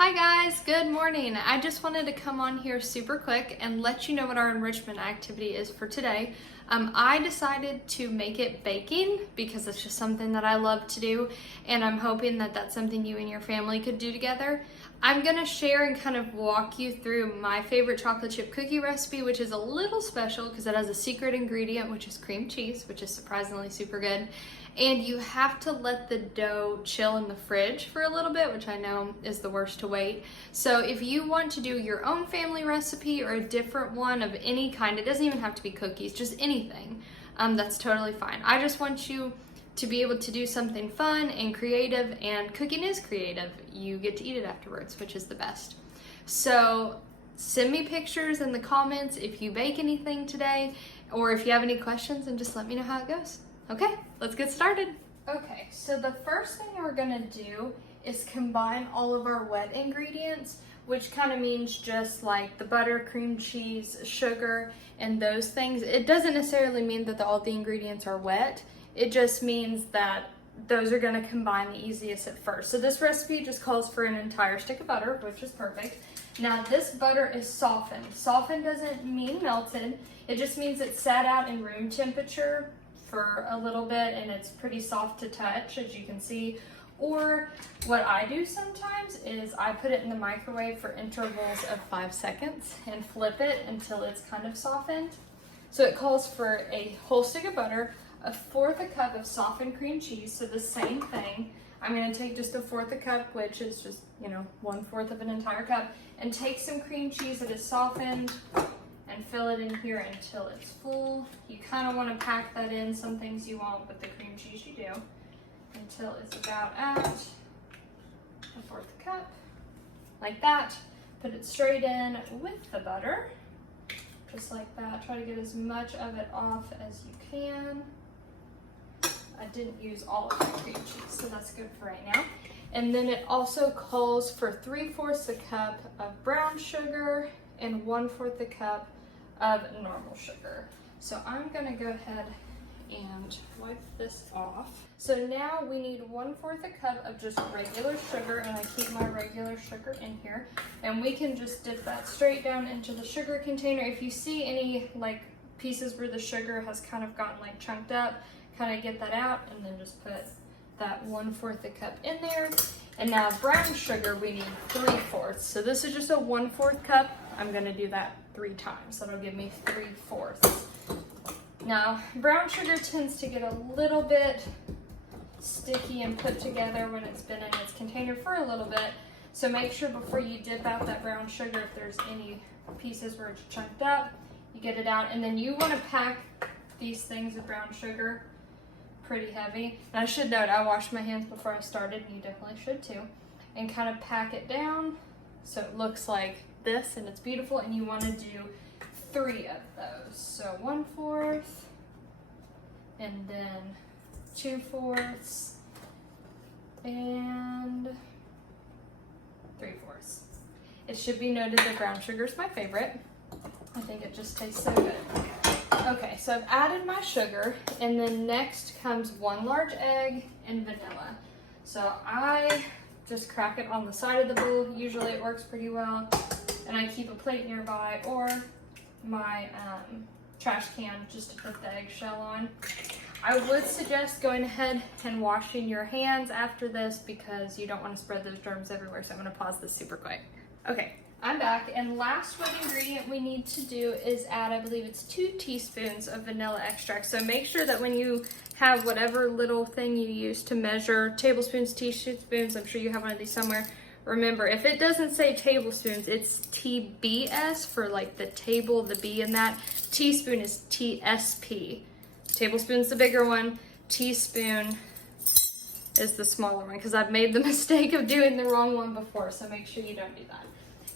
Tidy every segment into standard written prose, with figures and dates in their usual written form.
Hi guys, good morning. I just wanted to come on here super quick and let you know what our enrichment activity is for today. I decided to make it baking because it's just something that I love to do, and I'm hoping that that's something you and your family could do together. I'm gonna share and kind of walk you through my favorite chocolate chip cookie recipe, which is a little special because it has a secret ingredient, which is cream cheese, which is surprisingly super good. And you have to let the dough chill in the fridge for a little bit, which I know is the worst to wait. So if you want to do your own family recipe or a different one of any kind, it doesn't even have to be cookies, just anything, that's totally fine. I just want you to be able to do something fun and creative, and cooking is creative. You get to eat it afterwards, which is the best. So send me pictures in the comments if you bake anything today, or if you have any questions, and just let me know how it goes. Okay, let's get started. Okay, so the first thing we're gonna do is combine all of our wet ingredients, which kind of means just like the butter, cream cheese, sugar, and those things. It doesn't necessarily mean that all the ingredients are wet. It just means that those are gonna combine the easiest at first. So this recipe just calls for an entire stick of butter, which is perfect. Now this butter is softened. Softened doesn't mean melted. It just means it sat out in room temperature for a little bit and it's pretty soft to touch, as you can see. Or what I do sometimes is I put it in the microwave for intervals of 5 seconds and flip it until it's kind of softened. So it calls for a whole stick of butter, 1/4 cup of softened cream cheese, so the same thing. I'm gonna take just 1/4 cup, which is just, 1/4 of an entire cup, and take some cream cheese that is softened and fill it in here until it's full. You kind of want to pack that in. Some things you won't, but the cream cheese you do, until it's about at 1/4 cup, like that. Put it straight in with the butter, just like that. Try to get as much of it off as you can. I didn't use all of my cream cheese, so that's good for right now. And then it also calls for 3/4 a cup of brown sugar and 1/4 a cup of normal sugar. So I'm gonna go ahead and wipe this off. So now we need 1/4 a cup of just regular sugar, and I keep my regular sugar in here. And we can just dip that straight down into the sugar container. If you see any like pieces where the sugar has kind of gotten like chunked up, kind of get that out, and then just put that 1/4 a cup in there. And now brown sugar, we need 3/4. So this is just a 1/4 cup. I'm gonna do that 3 times, so it'll give me 3/4. Now, brown sugar tends to get a little bit sticky and put together when it's been in its container for a little bit. So make sure before you dip out that brown sugar, if there's any pieces where it's chunked up, you get it out. And then you wanna pack these things with brown sugar pretty heavy. And I should note, I washed my hands before I started, and you definitely should too. And kind of pack it down so it looks like this and it's beautiful, and you want to do 3 of those. So 1/4 and then 2/4 and 3/4. It should be noted that brown sugar is my favorite. I think it just tastes so good. Okay, so I've added my sugar, and then next comes 1 large egg and vanilla. So I just crack it on the side of the bowl. Usually it works pretty well. And I keep a plate nearby, or my trash can, just to put the eggshell on. I would suggest going ahead and washing your hands after this because you don't want to spread those germs everywhere. So I'm going to pause this super quick. Okay, I'm back, and last wet ingredient we need to do is add, I believe it's 2 teaspoons of vanilla extract. So make sure that when you have whatever little thing you use to measure tablespoons, teaspoons, I'm sure you have one of these somewhere. Remember, if it doesn't say tablespoons, it's TBS for like the table, the B in that. Teaspoon is TSP. Tablespoon's the bigger one. Teaspoon is the smaller one, because I've made the mistake of doing the wrong one before, so make sure you don't do that.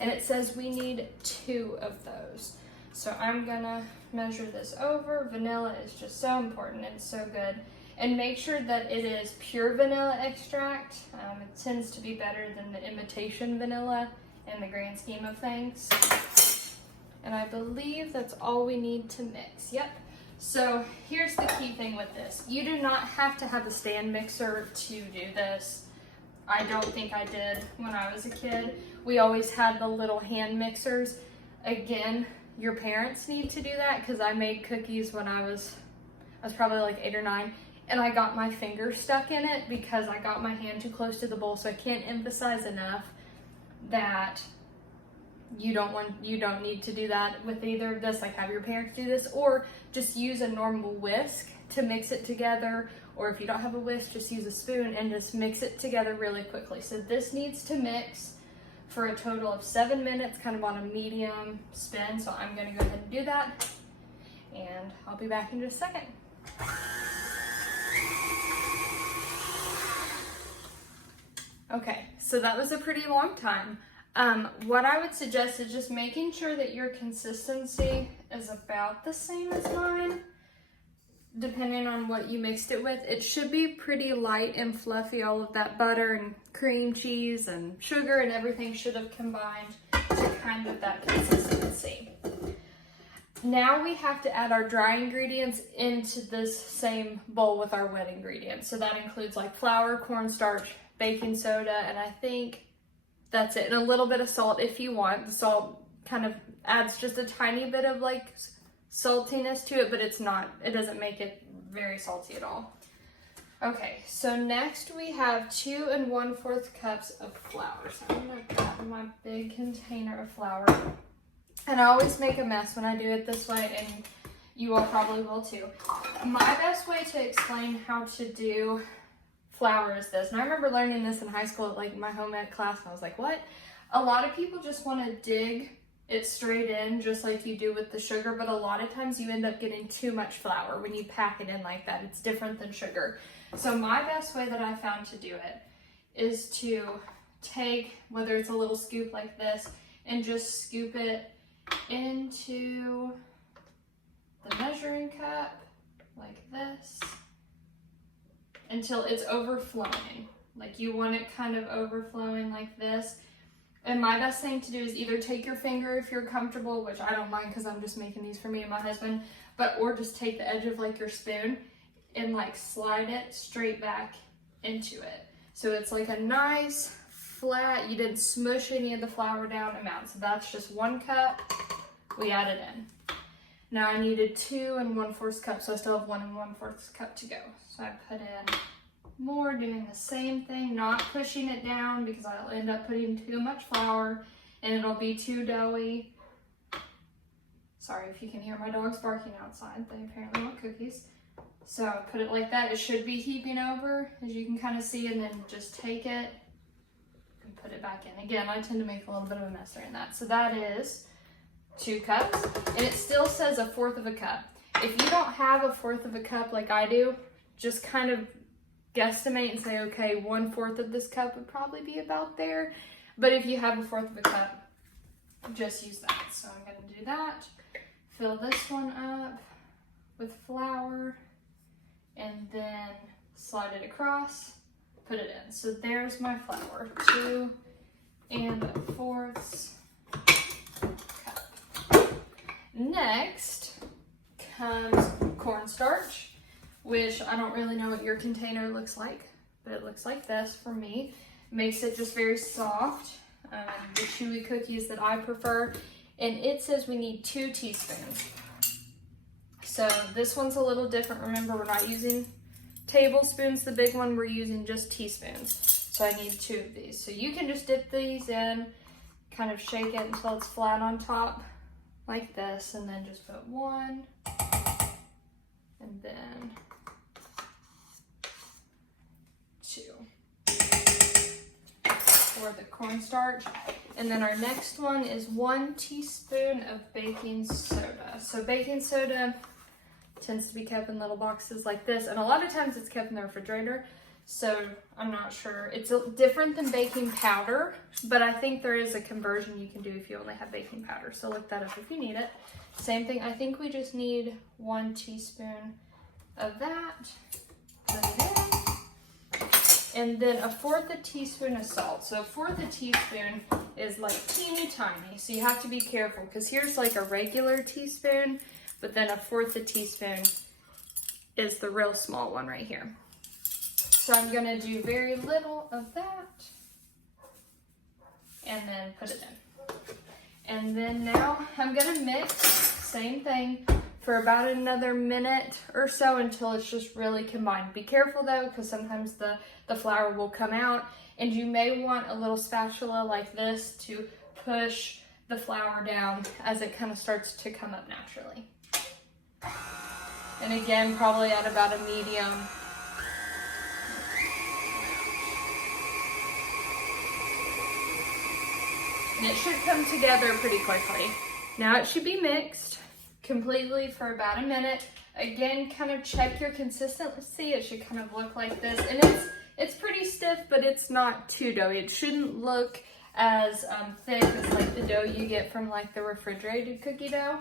And it says we need 2 of those. So I'm gonna measure this over. Vanilla is just so important and so good. And make sure that it is pure vanilla extract. It tends to be better than the imitation vanilla in the grand scheme of things. And I believe that's all we need to mix. Yep. So here's the key thing with this. You do not have to have a stand mixer to do this. I don't think I did when I was a kid. We always had the little hand mixers. Again, your parents need to do that because I made cookies when I was probably like 8 or 9, and I got my finger stuck in it because I got my hand too close to the bowl. So I can't emphasize enough that you don't need to do that with either of this. Like, have your parents do this, or just use a normal whisk to mix it together. Or if you don't have a whisk, just use a spoon and just mix it together really quickly. So this needs to mix for a total of 7 minutes, kind of on a medium spin. So I'm gonna go ahead and do that, and I'll be back in just a second. Okay, so that was a pretty long time. What I would suggest is just making sure that your consistency is about the same as mine, depending on what you mixed it with. It should be pretty light and fluffy. All of that butter and cream cheese and sugar and everything should have combined to kind of that consistency. Now we have to add our dry ingredients into this same bowl with our wet ingredients. So that includes like flour, cornstarch, baking soda, and I think that's it. And a little bit of salt if you want. The salt kind of adds just a tiny bit of like saltiness to it, but it doesn't make it very salty at all. Okay, so next we have 2 1/4 cups of flour. So I'm gonna grab my big container of flour. And I always make a mess when I do it this way, and you all probably will too. My best way to explain how to do flour is this. And I remember learning this in high school at like my home ec class, and I was like, what? A lot of people just want to dig it straight in just like you do with the sugar, but a lot of times you end up getting too much flour when you pack it in like that. It's different than sugar. So my best way that I found to do it is to take, whether it's a little scoop like this, and just scoop it into the measuring cup like this until it's overflowing. Like, you want it kind of overflowing like this. And my best thing to do is either take your finger if you're comfortable, which I don't mind because I'm just making these for me and my husband, or just take the edge of like your spoon and like slide it straight back into it. So it's like a nice flat, you didn't smush any of the flour down amount. So that's just 1 cup, we add it in. Now I needed 2 1/4 cups, so I still have 1 1/4 cup to go. So I put in more, doing the same thing, not pushing it down because I'll end up putting too much flour and it'll be too doughy. Sorry if you can hear my dogs barking outside, they apparently want cookies. So I put it like that. It should be heaping over, as you can kind of see, and then just take it and put it back in. Again, I tend to make a little bit of a mess during that. So that is 2 cups, and it still says 1/4 cup. If you don't have 1/4 cup like I do, just kind of guesstimate and say, okay, 1/4 of this cup would probably be about there. But if you have 1/4 cup, just use that. So I'm going to do that. Fill this one up with flour, and then slide it across, put it in. So there's my flour, 2 1/4 cup. Next comes cornstarch, which I don't really know what your container looks like, but it looks like this for me. Makes it just very soft, the chewy cookies that I prefer. And it says we need 2 teaspoons. So this one's a little different. Remember, we're not using tablespoons, the big one, we're using just teaspoons. So I need 2 of these. So you can just dip these in, kind of shake it until it's flat on top, like this, and then just put 1, and then 2 for the cornstarch. And then our next one is 1 teaspoon of baking soda. So baking soda tends to be kept in little boxes like this, and a lot of times it's kept in the refrigerator, so I'm not sure. It's different than baking powder, but I think there is a conversion you can do if you only have baking powder, so look that up if you need it. Same thing, I think we just need 1 teaspoon of that, put it in, and then 1/4 teaspoon of salt. So 1/4 teaspoon is like teeny tiny, so you have to be careful, because here's like a regular teaspoon, but then 1/4 teaspoon is the real small one right here. So I'm gonna do very little of that and then put it in. And then now I'm gonna mix, same thing, for about another minute or so until it's just really combined. Be careful though, because sometimes the flour will come out, and you may want a little spatula like this to push the flour down as it kind of starts to come up naturally. And again, probably at about a medium. And it should come together pretty quickly. Now it should be mixed completely for about a minute. Again, kind of check your consistency. It should kind of look like this. And it's pretty stiff, but it's not too doughy. It shouldn't look as thick as like the dough you get from like the refrigerated cookie dough.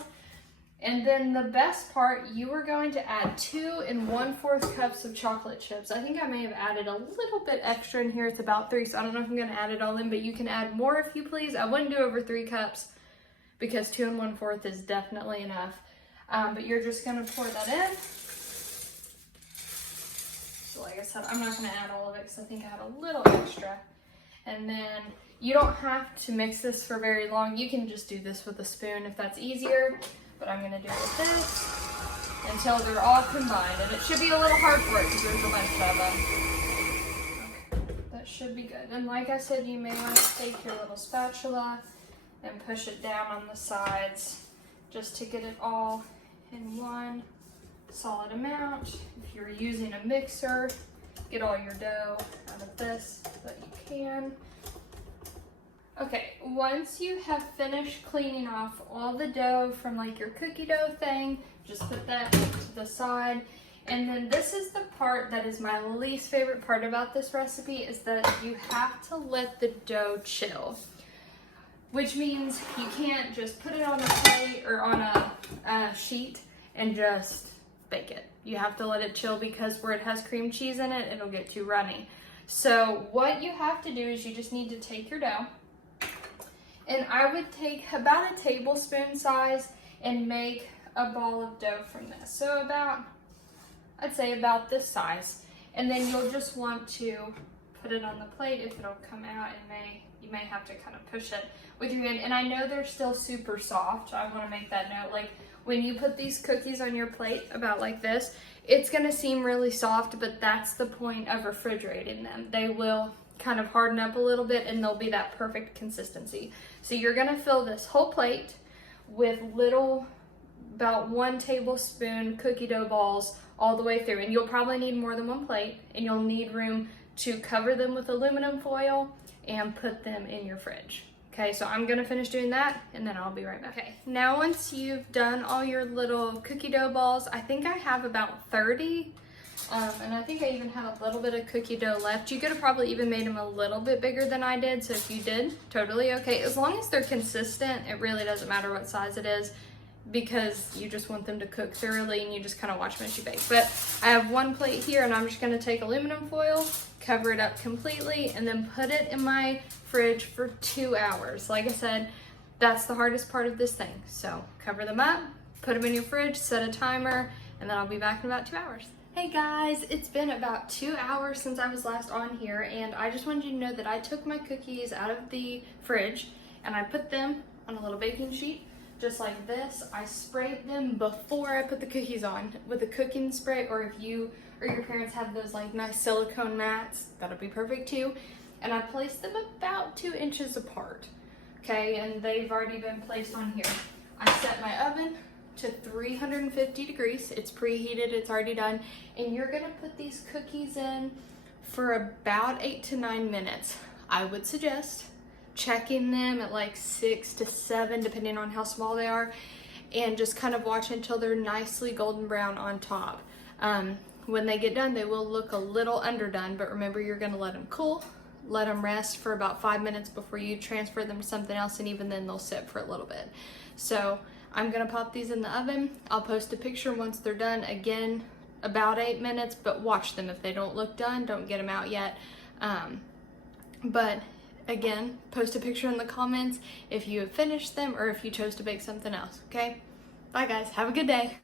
And then the best part, you are going to add 2 1/4 cups of chocolate chips. I think I may have added a little bit extra in here. It's about 3, so I don't know if I'm gonna add it all in, but you can add more if you please. I wouldn't do over 3 cups because 2 1/4 is definitely enough. But you're just gonna pour that in. So like I said, I'm not gonna add all of it because I think I have a little extra. And then you don't have to mix this for very long. You can just do this with a spoon if that's easier. But I'm gonna do it with this until they're all combined. And it should be a little hard for it because there's a bunch of them. Okay, that should be good. And like I said, you may want to take your little spatula and push it down on the sides just to get it all in one solid amount. If you're using a mixer, get all your dough out of this so that you can. Okay, once you have finished cleaning off all the dough from like your cookie dough thing, just put that to the side. And then this is the part that is my least favorite part about this recipe, is that you have to let the dough chill. Which means you can't just put it on a plate or on a sheet and just bake it. You have to let it chill because where it has cream cheese in it, it'll get too runny. So what you have to do is you just need to take your dough, and I would take about a tablespoon size and make a ball of dough from this. So I'd say about this size. And then you'll just want to put it on the plate. If it'll come out, you may have to kind of push it with your hand. And I know they're still super soft. I want to make that note. Like when you put these cookies on your plate about like this, it's going to seem really soft, but that's the point of refrigerating them. They will kind of harden up a little bit and they'll be that perfect consistency. So you're gonna fill this whole plate with about 1 tablespoon cookie dough balls all the way through. And you'll probably need more than 1 plate, and you'll need room to cover them with aluminum foil and put them in your fridge. Okay, so I'm gonna finish doing that and then I'll be right back. Okay, now once you've done all your little cookie dough balls, I think I have about 30. And I think I even have a little bit of cookie dough left. You could have probably even made them a little bit bigger than I did. So if you did, totally okay. As long as they're consistent, it really doesn't matter what size it is, because you just want them to cook thoroughly and you just kind of watch them as you bake. But I have 1 plate here, and I'm just gonna take aluminum foil, cover it up completely, and then put it in my fridge for 2 hours. Like I said, that's the hardest part of this thing. So cover them up, put them in your fridge, set a timer, and then I'll be back in about 2 hours. Hey guys, it's been about 2 hours since I was last on here, and I just wanted you to know that I took my cookies out of the fridge and I put them on a little baking sheet, just like this. I sprayed them before I put the cookies on with a cooking spray, or if you or your parents have those like nice silicone mats, that'll be perfect too. And I placed them about 2 inches apart, okay, and they've already been placed on here. I set my oven to 350 degrees. It's preheated, it's already done. And you're gonna put these cookies in for about 8 to 9 minutes. I would suggest checking them at like 6 to 7, depending on how small they are, and just kind of watch until they're nicely golden brown on top. When they get done, they will look a little underdone, but remember, you're gonna let them cool, let them rest for about 5 minutes before you transfer them to something else, and even then they'll sit for a little bit. So I'm gonna pop these in the oven. I'll post a picture once they're done. Again, about 8 minutes, but watch them. If they don't look done, don't get them out yet. But again, post a picture in the comments if you have finished them or if you chose to bake something else, okay? Bye guys, have a good day.